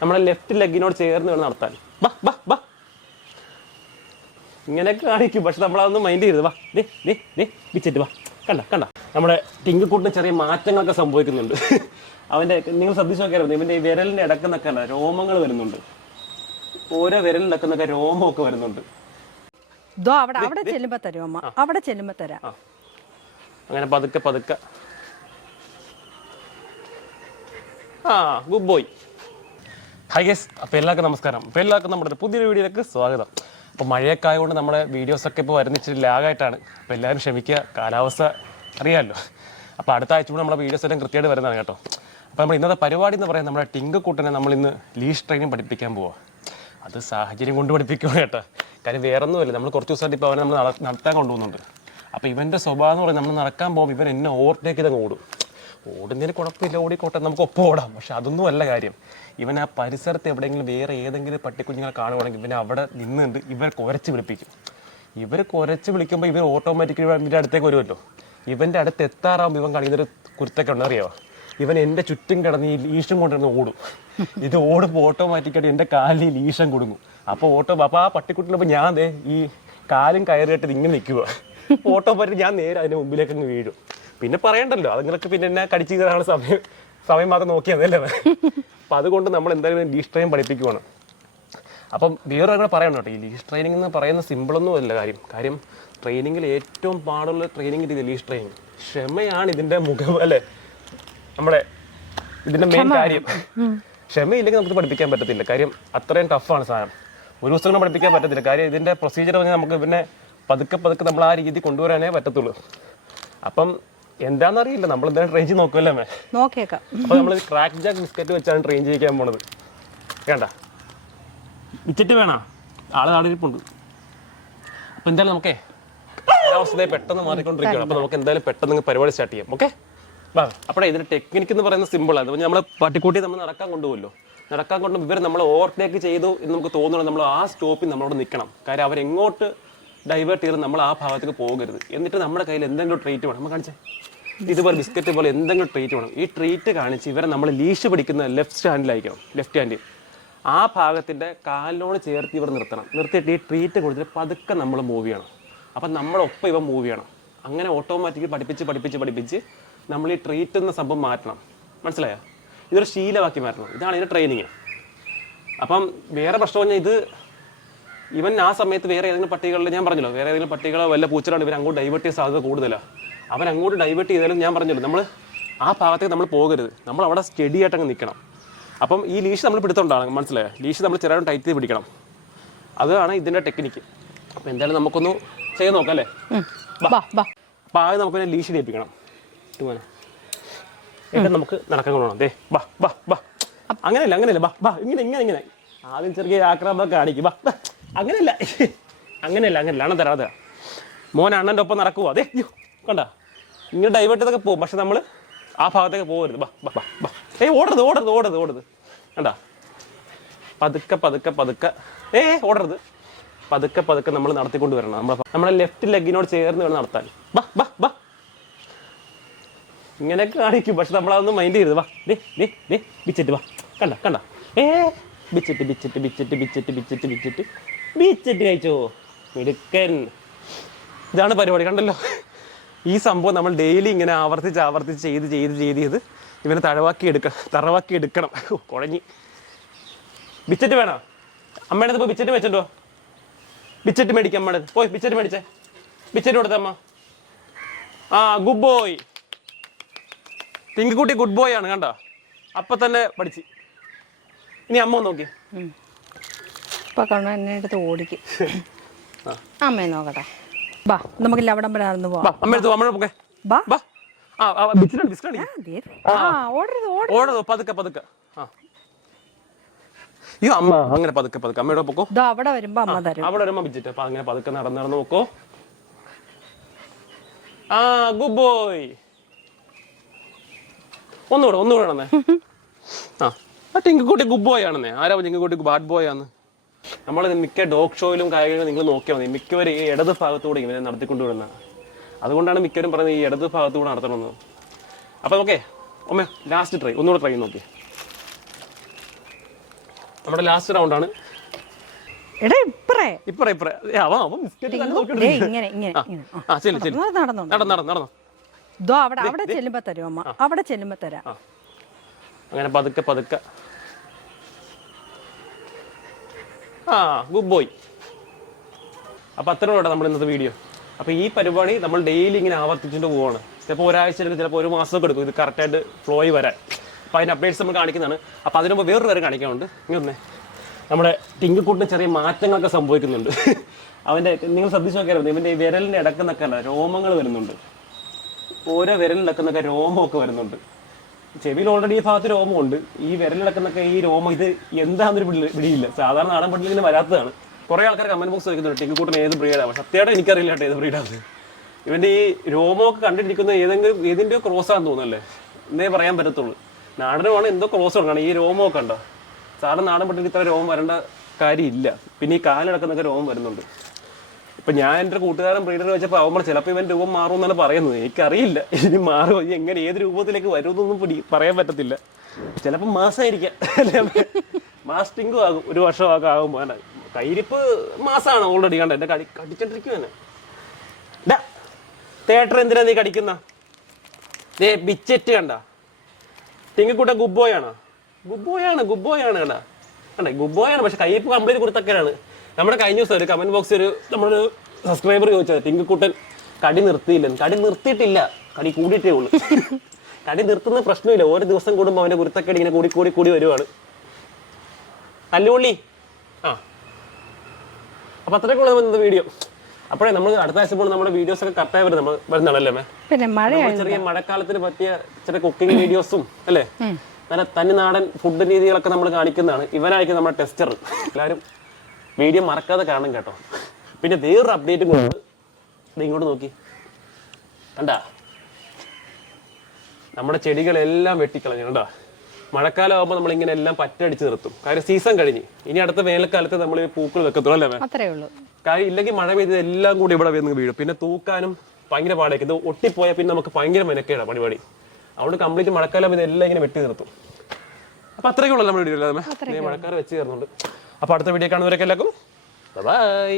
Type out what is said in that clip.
നമ്മളെ ലെഫ്റ്റ് ലെഗിനോട് ചേർന്ന് വേണം നടത്താൻ. ബാ ബാ ബാ ഇങ്ങനെയൊക്കെ കാണിക്കും, പക്ഷെ നമ്മളതൊന്നും മൈൻഡ് ചെയ്യരുത്. വാ വിച്ചിട്ട് വാ. കണ്ട കണ്ട നമ്മുടെ ടിങ്കുക്കൂട്ടിന് ചെറിയ മാറ്റങ്ങളൊക്കെ സംഭവിക്കുന്നുണ്ട്. അവൻ്റെ നിങ്ങൾ ശ്രദ്ധിച്ചു നോക്കിയായിരുന്നു, ഇവൻ്റെ ഈ വിരലിൻ്റെ ഇടക്കുന്നൊക്കെ അല്ല രോമങ്ങൾ വരുന്നുണ്ട്. ഓരോ വിരലിൽ ഇടക്കുന്നൊക്കെ രോമമൊക്കെ വരുന്നുണ്ട്. അവിടെ ചെല്ലുമ്പോ തരും അമ്മ, അവിടെ ചെല്ലുമ്പോ തരാം. അങ്ങനെ പതുക്കെ പതുക്കെ. Good boy. ഹൈ ഗൈസ്, അപ്പോൾ എല്ലാവർക്കും നമസ്കാരം. അപ്പോൾ എല്ലാവർക്കും നമ്മുടെ പുതിയൊരു വീഡിയോയിലേക്ക് സ്വാഗതം. അപ്പോൾ മഴയൊക്കെ ആയതുകൊണ്ട് നമ്മുടെ വീഡിയോസൊക്കെ ഇപ്പോൾ വരുന്ന ഇച്ചിരി ലാഗായിട്ടാണ്. അപ്പോൾ എല്ലാവരും ക്ഷമിക്കുക, കാലാവസ്ഥ അറിയാമല്ലോ. അപ്പോൾ അടുത്ത ആഴ്ച കൂടെ നമ്മുടെ വീഡിയോസ് എല്ലാം കൃത്യമായിട്ട് വരുന്നതാണ് കേട്ടോ. അപ്പോൾ നമ്മൾ ഇന്നത്തെ പരിപാടി എന്ന് പറയുന്നത് നമ്മുടെ ടിങ്കുക്കൂട്ടനെ നമ്മളിന്ന് ലീഷ് ട്രെയിനിങ് പഠിപ്പിക്കാൻ പോവുക. അത് സാഹചര്യം കൊണ്ട് പഠിപ്പിക്കുക കേട്ടോ. കാര്യം വേറൊന്നുമില്ല, നമ്മൾ കുറച്ച് ദിവസമായിട്ട് ഇപ്പോൾ അവനെ നമ്മൾ നടത്താൻ കൊണ്ടുപോകുന്നുണ്ട്. അപ്പോൾ ഇവൻ്റെ സ്വഭാവം എന്ന് പറയുന്നത് നമ്മൾ നടക്കാൻ പോകുമ്പോൾ ഇവൻ എന്നെ ഓവർടേക്ക് ചെയ്തങ്ങ് ഓടും. ഓടുന്നതിന് കുഴപ്പമില്ല, ഓടിക്കോട്ടെ, നമുക്ക് ഒപ്പം ഓടാം. പക്ഷെ അതൊന്നും അല്ല കാര്യം. ഇവൻ ആ പരിസരത്ത് എവിടെയെങ്കിലും വേറെ ഏതെങ്കിലും പട്ടിക്കുഞ്ഞുങ്ങളെ കാണുവാണെങ്കിൽ ഇവനെ അവിടെ നിന്നുകൊണ്ട് ഇവർ കുരച്ച് വിളിപ്പിക്കും. ഇവർ കുരച്ച് വിളിക്കുമ്പോൾ ഇവർ ഓട്ടോമാറ്റിക്കലി ഇവൻ്റെ അടുത്തേക്ക് വരുമല്ലോ. ഇവൻ്റെ അടുത്ത് എത്താറാകുമ്പോൾ ഇവൻ കാണിക്കുന്നൊരു കുരുത്തൊക്കെ ഉണ്ട്, അറിയാമോ? ഇവൻ എൻ്റെ ചുറ്റും കിടന്ന് ഈ ലീഷം കൊണ്ടുവന്ന് ഓടും. ഇത് ഓടുമ്പോൾ ഓട്ടോമാറ്റിക്കായിട്ട് എൻ്റെ കാലിൽ ലീഷം കൊടുങ്ങും. അപ്പോൾ ആ പട്ടിക്കുട്ടിനപ്പോൾ ഞാൻ ഈ കാലും കയറിയിട്ട് ഇങ്ങനെ നിൽക്കുക. ഓട്ടോമാറ്റിക് ഞാൻ നേരെ അതിൻ്റെ മുമ്പിലേക്ക് അങ്ങ് വീഴും. പിന്നെ പറയണ്ടല്ലോ, അതുങ്ങൾക്ക് പിന്നെ എന്നെ കടിച്ചു ചെയ്താണ് സമയം മാത്രം നോക്കിയതല്ലേ. അപ്പം അതുകൊണ്ട് നമ്മൾ എന്തായാലും ലീഷ് ട്രെയിൻ പഠിപ്പിക്കുവാണ്. അപ്പം വേറെ അങ്ങനെ പറയണം കേട്ടോ, ഈ ലീഷ് ട്രെയിനിങ് എന്ന് പറയുന്ന സിമ്പിളൊന്നും അല്ല കാര്യം ട്രെയിനിങ്ങിൽ ഏറ്റവും പാടുള്ള ട്രെയിനിങ് രീതി ലീഷ് ട്രെയിനിങ്. ക്ഷമയാണ് ഇതിൻ്റെ മുഖം അല്ലേ, നമ്മുടെ ഇതിൻ്റെ മെയിൻ കാര്യം. ക്ഷമയില്ലെങ്കിൽ നമുക്ക് പഠിപ്പിക്കാൻ പറ്റത്തില്ല. കാര്യം അത്രയും ടഫാണ് സാധനം. ഒരു ദിവസം കൊണ്ട് പഠിപ്പിക്കാൻ പറ്റത്തില്ല. കാര്യം ഇതിൻ്റെ പ്രൊസീജിയർ പറഞ്ഞാൽ നമുക്ക് പിന്നെ പതുക്കെ പതുക്കെ നമ്മൾ ആ രീതി കൊണ്ടുവരാനേ പറ്റത്തുള്ളൂ. അപ്പം എന്താണെന്നറിയില്ല, നമ്മൾ എന്തായാലും ട്രെയിൻ ചെയ്ത് നോക്കുമല്ലേ മേ? നോക്കിയേക്കാം. അപ്പോൾ നമ്മൾ ക്രാക്ക് ജാക്ക് ബിസ്ക്കറ്റ് വെച്ചാണ് ട്രെയിൻ ചെയ്യിക്കാൻ പോണത്. വേണ്ട വിച്ചിട്ട് വേണോ, ആള് നാടിരിപ്പുണ്ട്. അപ്പോൾ എന്തായാലും നമുക്കേ അവസ്ഥയെ പെട്ടെന്ന് മാറിക്കൊണ്ടിരിക്കുകയാണ്. അപ്പോൾ നമുക്ക് എന്തായാലും പെട്ടെന്ന് പരിപാടി സ്റ്റാർട്ട് ചെയ്യാം. ഓക്കെ, അപ്പോഴേ ഇതിൻ്റെ ടെക്നിക്ക് എന്ന് പറയുന്നത് സിമ്പിളാണ്. അപ്പോൾ നമ്മൾ പട്ടിക്കൂട്ടി നമ്മൾ നടക്കാൻ കൊണ്ടുപോകുമല്ലോ. നടക്കാൻ കൊണ്ട് ഇവർ നമ്മൾ ഓവർടേക്ക് ചെയ്തു എന്ന് നമുക്ക് തോന്നണം. നമ്മൾ ആ സ്റ്റോപ്പിൽ നമ്മളോട് നിൽക്കണം. കാര്യം അവരെങ്ങോട്ട് ഡൈവേർട്ട് ചെയ്ത് നമ്മൾ ആ ഭാഗത്തേക്ക് പോകരുത്. എന്നിട്ട് നമ്മുടെ കയ്യിൽ എന്തെങ്കിലും ട്രീറ്റ് വേണം. നമ്മൾ കാണിച്ചേ, ഇതുപോലെ ബിസ്ക്കറ്റ് പോലെ എന്തെങ്കിലും ട്രീറ്റ് വേണം. ഈ ട്രീറ്റ് കാണിച്ച് ഇവരെ നമ്മൾ ലീഷ് പിടിക്കുന്ന ലെഫ്റ്റ് ഹാൻഡിലായിരിക്കണം. ലെഫ്റ്റ് ഹാൻഡിൽ ആ ഭാഗത്തിൻ്റെ കാലിനോട് ചേർത്ത് ഇവർ നിർത്തണം. നിർത്തിയിട്ട് ഈ ട്രീറ്റ് കൊടുത്തിട്ട് പതുക്കെ നമ്മൾ മൂവ് ചെയ്യണം. അപ്പം നമ്മളൊപ്പം ഇവ മൂവ് ചെയ്യണം. അങ്ങനെ ഓട്ടോമാറ്റിക്കലി പഠിപ്പിച്ച് നമ്മൾ ഈ ട്രീറ്റ് എന്ന സംഭവം മാറ്റണം. മനസ്സിലായോ? ഇതൊരു ശീലമാക്കി മാറ്റണം. ഇതാണ് ഇതിൻ്റെ ട്രെയിനിങ്. അപ്പം വേറെ പ്രശ്നം പറഞ്ഞാൽ ഇത് ഇവൻ ആ സമയത്ത് വേറെ ഏതെങ്കിലും പട്ടികളിൽ ഞാൻ പറഞ്ഞല്ലോ, വേറെ ഏതെങ്കിലും പട്ടികളോ വല്ല പൂച്ചലാണ് ഇവർ അങ്ങോട്ട് ഡൈവേർട്ട് ചെയ്യാൻ സാധ്യത കൂടുതലാണ്. അവൻ അങ്ങോട്ട് ഡൈവേർട്ട് ചെയ്താലും ഞാൻ പറഞ്ഞല്ലോ, നമ്മൾ ആ ഭാഗത്തേക്ക് നമ്മൾ പോകരുത്. നമ്മൾ അവിടെ സ്റ്റഡി ആയിട്ടങ്ങ് നിൽക്കണം. അപ്പം ഈ ലീഷ് നമ്മൾ പിടുത്തോണ്ടാണ്, മനസ്സിലായോ? ലീഷ് നമ്മൾ ചെറുതായിട്ട് ടൈറ്റ് ചെയ്ത് പിടിക്കണം. അതാണ് ഇതിൻ്റെ ടെക്നിക്ക്. അപ്പം എന്തായാലും നമുക്കൊന്ന് ചെയ്ത് നോക്കാം അല്ലേ? അപ്പം ആദ്യം നമുക്കൊന്ന് ലീഷ് ഇടിപ്പിക്കണം. എന്നിട്ട് നമുക്ക് നടക്കാൻ കൊണ്ടുപോകണം. ദേ ബാ ബാ ബാ അങ്ങനെയല്ല ബാ ബാ ഇങ്ങനെ ആദ്യം ചെറിയ ആക്രമണം കാണിക്കും. ബാ അങ്ങനെയല്ല അണ്ണൻ തരാതെ മോൻ അണ്ണൻ്റെ ഒപ്പം നടക്കുവോ? അതെ കണ്ട ഇങ്ങനെ ഡൈവേർട്ട് ചെയ്തൊക്കെ പോകും. പക്ഷെ നമ്മൾ ആ ഭാഗത്തേക്ക് പോകരുത്. ബാ ബാ ബാ ഓടരുത് കണ്ട പതുക്കെ ഓടരുത്. പതുക്കെ നമ്മൾ നടത്തിക്കൊണ്ട് വരണം. നമ്മളെ ലെഫ്റ്റ് ലെഗിനോട് ചേർന്ന് വേണം നടത്താൻ. ബാ ബാ ബാ ഇങ്ങനെയൊക്കെ കാണിക്കും, പക്ഷെ നമ്മളതൊന്നും മൈൻഡ് ചെയ്യരുത്. വാ വിച്ചിട്ട് വാ. കണ്ട ബിച്ചിട്ട് കഴിച്ചോ മിടുക്കൻ. ഇതാണ് പരിപാടി. കണ്ടല്ലോ, ഈ സംഭവം നമ്മൾ ഡെയിലി ഇങ്ങനെ ആവർത്തിച്ച് ചെയ്ത് ഇവനെ തറവാക്കി എടുക്കണം. കുഴഞ്ഞി ബിച്ചിട്ട് വേണോ? അമ്മയുടെ അടുത്ത് പോയി ബിച്ചിട്ട് വെച്ചിട്ടോ. ബിച്ചിട്ട് മേടിക്കാം. അമ്മയുടെ പോയി ബിച്ചിട്ട് മേടിച്ചേ. ബിച്ചിട്ട് കൊടുത്ത അമ്മ. Good boy. ടിങ്കുക്കുട്ടി ഗുഡ് ബോയ് ആണ്. കണ്ടോ, അപ്പൊ തന്നെ പഠിച്ച്. ഇനി അമ്മ നോക്കി എന്നെ എടുത്ത് ഓടിക്കും. അമ്മയെ നോക്കട്ടെ. ബാ നമുക്ക് അവിടം വരെ നടന്നു പോവാം. പതുക്കെ അയ്യോ അമ്മ അങ്ങനെ പതുക്കെ അമ്മയുടെ പൊക്കോ. അവിടെ വരുമ്പോ അമ്മ തരും. അവിടെ വരുമ്പോ ബിച്ചിട്ട് അപ്പൊ അങ്ങനെ പതുക്കെ നടന്ന് നോക്കോ. Good boy. ഒന്നുകൂടെ ആണെന്നേ. ടിങ്കുക്കുട്ടി ഗുഡ് ബോയ് ആണെന്നേ. ആരാ ടിങ്കുക്കുട്ടി ബാഡ് ബോയ് ആണ്? നമ്മൾ മിക്ക ഡോഗ് ഷോയിലും കാര്യങ്ങളും നിങ്ങൾ നോക്കിയാൽ മതി. മിക്കവരും ഈ ഇടത് ഭാഗത്തൂടെ ഇങ്ങനെ നടത്തിക്കൊണ്ടുവിടുന്ന. അതുകൊണ്ടാണ് മിക്കവരും പറയുന്നത് ഈ ഇടത് ഭാഗത്തൂടെ നടത്തണമെന്ന്. അപ്പം ഓക്കെ അമ്മ ലാസ്റ്റ് ഒന്നുകൂടെ ട്രൈ നോക്കി. നമ്മുടെ ലാസ്റ്റ് റൗണ്ടാണ്. എടാ ഇപ്പറേ ഇപ്പറേ അവൻ ബിസ്ക്കറ്റ് ഇങ്ങനെ ഇങ്ങനെ നടന്നോ. ദോ അവിടെ ചെല്ലുമ്പോ തരും അമ്മ, അവിടെ ചെല്ലുമ്പോ തരാം. അങ്ങനെ പതുക്കെ ഗുഡ് ബോയ്. അപ്പോൾ അത്രയോടെ നമ്മൾ ഇന്നത്തെ വീഡിയോ. അപ്പോൾ ഈ പരിപാടി നമ്മൾ ഡെയിലി ഇങ്ങനെ ആവർത്തിച്ചിട്ട് പോവാണ്. ചിലപ്പോൾ ഒരാഴ്ച അല്ലെങ്കിൽ ചിലപ്പോൾ ഒരു മാസമൊക്കെ എടുക്കും ഇത് കറക്റ്റായിട്ട് ഫ്ലോയിൽ വരാൻ. അപ്പോൾ അതിൻ്റെ അപ്ഡേറ്റ്സ് നമ്മൾ കാണിക്കുന്നതാണ്. അപ്പോൾ അതിന് മുമ്പ് വേറൊരു കാര്യം കാണിക്കാനുണ്ട്. ഇങ്ങനെ നമ്മുടെ ടിങ്കിക്കുട്ടിന് ചെറിയ മാറ്റങ്ങളൊക്കെ സംഭവിക്കുന്നുണ്ട്. അവൻ്റെ നിങ്ങൾ ശ്രദ്ധിച്ച് നോക്കിയായിരുന്നു, ഇവൻ്റെ ഈ വിരലിൻ്റെ ഇടക്കുന്നൊക്കെ അല്ല രോമങ്ങൾ വരുന്നുണ്ട്. ഓരോ വിരലിടക്കുന്നൊക്കെ രോമമൊക്കെ വരുന്നുണ്ട്. ചെവിയിൽ ഓൾറെഡി ഈ ഭാഗത്ത് രോമമുണ്ട്. ഈ വിരലിടക്കുന്നൊക്കെ ഈ രോമം ഇത് എന്താണെന്നൊരു പിടിയില്ല. സാധാരണ നാടൻ പട്ടിയിൽ ഇങ്ങനെ വരാത്തതാണ്. കുറേ ആൾക്കാർ കമന്റ് ബോക്സ് ചോദിക്കുന്നുണ്ട് ടിങ്കിക്കുട്ടൻ ഏത് ബ്രീഡാണ്. പക്ഷെ സത്യമായിട്ട് എനിക്കറിയില്ല കേട്ടോ ഏത് ബ്രീഡാണ്. ഇവൻ്റെ ഈ രോമമൊക്കെ കണ്ടിരിക്കുന്ന ഏതിൻ്റെയോ ക്രോസാണെന്ന് തോന്നുന്നല്ലേ, എന്നേ പറയാൻ പറ്റത്തുള്ളൂ. നാടനുമാണ് എന്തോ ക്രോസ് കൊടുക്കണം. ഈ രോമമൊക്കെ ഉണ്ടോ, സാധാരണ നാടൻ പട്ടിക്ക് ഇത്ര രോമം വരേണ്ട കാര്യമില്ല. പിന്നെ ഈ കാലിടക്കുന്നൊക്കെ രോമം വരുന്നുണ്ട്. ഇപ്പം ഞാൻ എൻ്റെ കൂട്ടുകാരൻ ബ്രീഡർ വെച്ചപ്പോൾ ആവുമ്പോൾ ചിലപ്പോൾ ഇവൻ രൂപം മാറും എന്നാണ് പറയുന്നത്. എനിക്കറിയില്ല ഇനി മാറുമോ, ഇനി എങ്ങനെ ഏത് രൂപത്തിലേക്ക് വരുമെന്നൊന്നും പറയാൻ പറ്റത്തില്ല. ചിലപ്പോൾ മാസമായിരിക്കാം, മാസ്റ്റിംഗും ആകും, ഒരു വർഷമൊക്കെ ആകുമ്പോൾ. കയ്യിരിപ്പ് മാസമാണ് ഓൾറെഡി. കണ്ട എൻ്റെ കടിച്ചോണ്ടിരിക്കുവാണ്. തിയേറ്റർ എന്തിനാ നീ കടിക്കുന്ന? ബിച്ചറ്റ് കണ്ട ടിങ്കിക്കുട്ട ഗുബോയാണ് കണ്ട ഗുബോയാണ്. പക്ഷെ കയ്യിരിപ്പ് കംപ്ലീറ്റ് കൊടുത്തൊക്കെയാണ്. നമ്മുടെ കഴിഞ്ഞ ദിവസം ഒരു കമന്റ് ബോക്സിൽ നമ്മളൊരു സബ്സ്ക്രൈബർ ചോദിച്ചത് ടിങ്കിക്കുട്ടൻ കടി നിർത്തിയില്ലെന്ന്. കടി നിർത്തിയിട്ടില്ല, കടി കൂടിയിട്ടേ ഉള്ളൂ. കടി നിർത്തുന്ന പ്രശ്നമില്ല. ഓരോ ദിവസം കൂടുമ്പോൾ അവൻ്റെ കുരുത്തക്കേട് ഇങ്ങനെ കൂടി വരുവാണ്. തല്ലുകൊള്ളി. അപ്പോൾ അത്രയ്ക്കുള്ള ഇന്നത്തെ വീഡിയോ. അപ്പോഴേ നമ്മൾ അടുത്ത ആഴ്ച പോകുമ്പോൾ നമ്മുടെ വീഡിയോസ് ഒക്കെ കറക്റ്റായി വരുന്നതാണല്ലേ മേ? പിന്നെ ചെറിയ മഴക്കാലത്തിന് പറ്റിയ ചില കുക്കിംഗ് വീഡിയോസും അല്ലേ, നല്ല തനിനാടൻ ഫുഡ് രീതികളൊക്കെ നമ്മൾ കാണിക്കുന്നതാണ്. ഇവനായിരിക്കും നമ്മുടെ ടെസ്റ്റർ. എല്ലാവരും വീഡിയോ മറക്കാതെ കാണണം കേട്ടോ. പിന്നെ വേറൊരു അപ്ഡേറ്റും കൊണ്ട് ഇങ്ങോട്ട് നോക്കി കണ്ടാ, നമ്മുടെ ചെടികളെല്ലാം വെട്ടിക്കളഞ്ഞു കണ്ടാ. മഴക്കാലം ആകുമ്പോൾ നമ്മളിങ്ങനെ എല്ലാം പറ്റടിച്ച് നിർത്തും. കാര്യം സീസൺ കഴിഞ്ഞ് ഇനി അടുത്ത വേനൽക്കാലത്ത് നമ്മൾ പൂക്കൾ വെക്കത്തുള്ളൂ അല്ലേ? അത്രേ ഉള്ളൂ. കാര്യം ഇല്ലെങ്കിൽ മഴ പെയ്ത് എല്ലാം കൂടി ഇവിടെ വന്ന് വീഴും. പിന്നെ തൂക്കാനും ഭയങ്കര പാടേക്ക്. ഇത് ഒട്ടിപ്പോയാൽ പിന്നെ നമുക്ക് ഭയങ്കര മെനക്കേടാണ് പരിപാടി. അവിടെ കംപ്ലീറ്റ് മഴക്കാലം ഇതെല്ലാം ഇങ്ങനെ വെട്ടി നിർത്തും. അപ്പോൾ അത്രയ്ക്കുള്ള നമ്മുടെ വീഡിയോ അല്ലേ? മഴക്കാലം വെച്ച് കയറുന്നുണ്ട്. അപ്പോൾ അടുത്ത വീഡിയോ കാണുന്നവരൊക്കെ എല്ലാവർക്കും ബൈ.